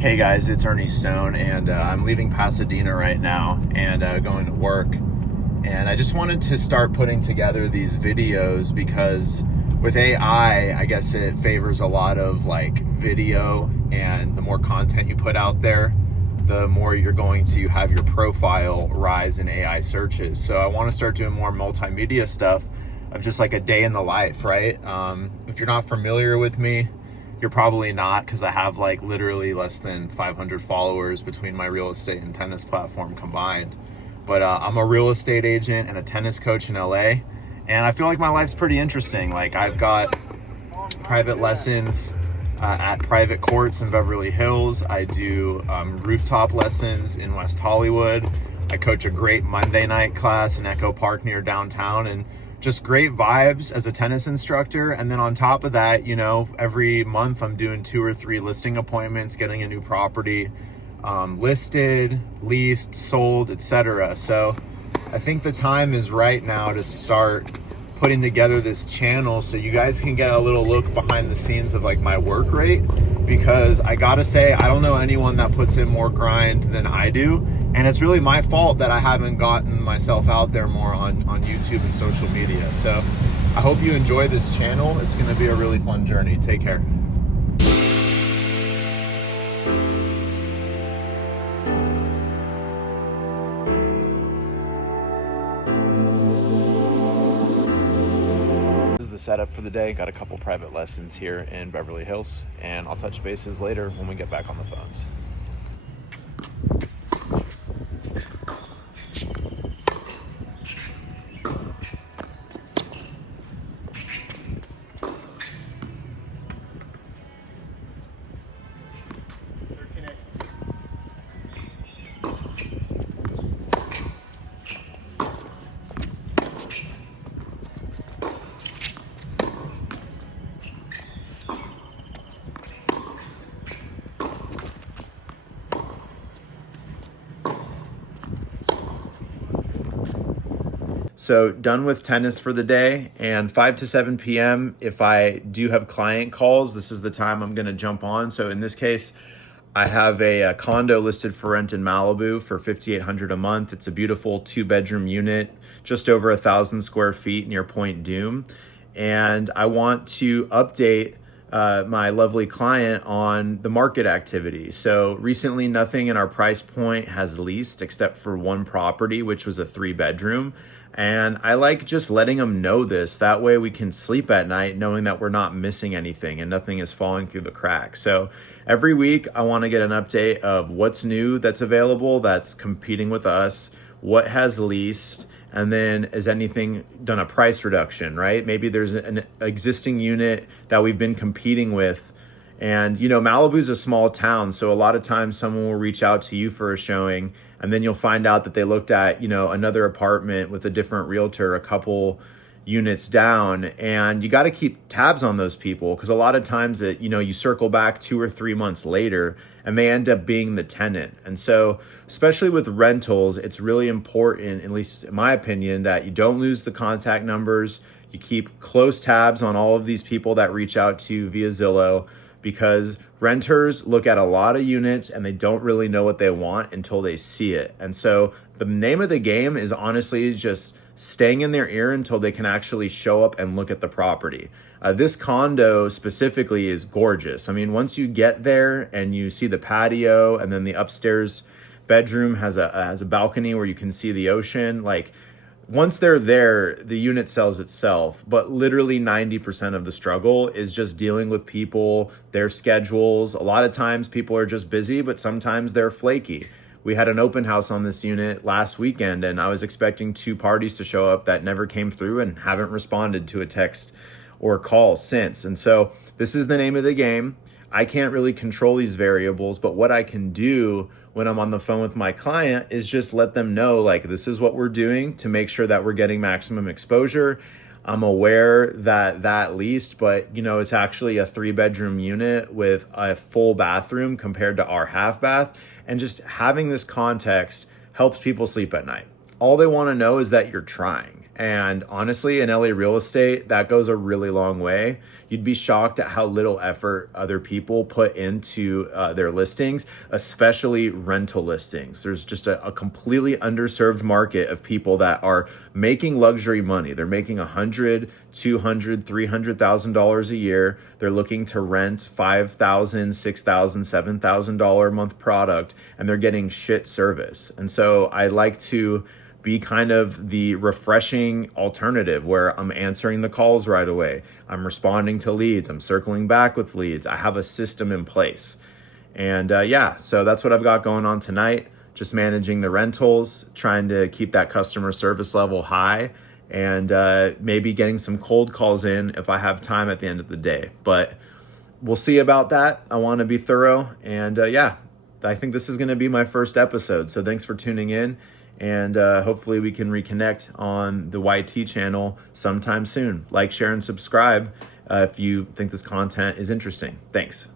Hey guys, it's Ernie Stone, and I'm leaving Pasadena right now and going to work. And I just wanted to start putting together these videos because with AI, I guess it favors a lot of like video, and the more content you put out there, the more you're going to have your profile rise in AI searches. So I want to start doing more multimedia stuff of just like a day in the life, right? If you're not familiar with me, you're probably not, because I have like literally less than 500 followers between my real estate and tennis platform combined. But I'm a real estate agent and a tennis coach in LA. And I feel like my life's pretty interesting. Like I've got private lessons at private courts in Beverly Hills. I do rooftop lessons in West Hollywood. I coach a great Monday night class in Echo Park near downtown, and just great vibes as a tennis instructor. And then on top of that, you know, every month I'm doing 2 or 3 listing appointments, getting a new property listed, leased, sold, etc. So I think the time is right now to start putting together this channel so you guys can get a little look behind the scenes of like my work rate, because I gotta say, I don't know anyone that puts in more grind than I do. And it's really my fault that I haven't gotten myself out there more on YouTube and social media. So I hope you enjoy this channel. It's gonna be a really fun journey. Take care. This is the setup for the day. Got a couple private lessons here in Beverly Hills, and I'll touch bases later when we get back on the phones. So done with tennis for the day, and 5 to 7 p.m. if I do have client calls, this is the time I'm gonna jump on. So in this case, I have a condo listed for rent in Malibu for $5,800 a month. It's a beautiful 2-bedroom unit, just over 1,000 square feet near Point Dume. And I want to update my lovely client on the market activity. So recently, nothing in our price point has leased except for one property, which was a 3-bedroom. And I like just letting them know this. That way we can sleep at night knowing that we're not missing anything and nothing is falling through the cracks. So every week I want to get an update of what's new that's available, that's competing with us, what has leased, and then is anything done a price reduction, right? Maybe there's an existing unit that we've been competing with. And, you know, Malibu's a small town, so a lot of times someone will reach out to you for a showing, and then you'll find out that they looked at, you know, another apartment with a different realtor a couple units down. And you got to keep tabs on those people, because a lot of times that, you know, you circle back 2 or 3 months later and they end up being the tenant. And so especially with rentals, it's really important, at least in my opinion, that you don't lose the contact numbers. You keep close tabs on all of these people that reach out to you via Zillow, because renters look at a lot of units and they don't really know what they want until they see it. And so the name of the game is honestly just staying in their ear until they can actually show up and look at the property. This condo specifically is gorgeous. I mean, once you get there and you see the patio, and then the upstairs bedroom has a balcony where you can see the ocean, like once they're there, the unit sells itself. But literally 90% of the struggle is just dealing with people, their schedules. A lot of times people are just busy, but sometimes they're flaky. We had an open house on this unit last weekend, and I was expecting 2 parties to show up that never came through and haven't responded to a text or call since. And so this is the name of the game. I can't really control these variables, but what I can do when I'm on the phone with my client is just let them know, like, this is what we're doing to make sure that we're getting maximum exposure. I'm aware that leased, but you know, it's actually a 3-bedroom unit with a full bathroom compared to our half bath. And just having this context helps people sleep at night. All they want to know is that you're trying. And honestly, in LA real estate, that goes a really long way. You'd be shocked at how little effort other people put into their listings, especially rental listings. There's just a completely underserved market of people that are making luxury money. They're making $100,000, $200,000, $300,000 a year. They're looking to rent $5,000, $6,000, $7,000 a month product, and they're getting shit service. And so I like to be kind of the refreshing alternative where I'm answering the calls right away. I'm responding to leads. I'm circling back with leads. I have a system in place. And so that's what I've got going on tonight. Just managing the rentals, trying to keep that customer service level high, and maybe getting some cold calls in if I have time at the end of the day. But we'll see about that. I want to be thorough. And I think this is going to be my first episode. So thanks for tuning in. And hopefully we can reconnect on the YT channel sometime soon. Like, share, and subscribe if you think this content is interesting. Thanks.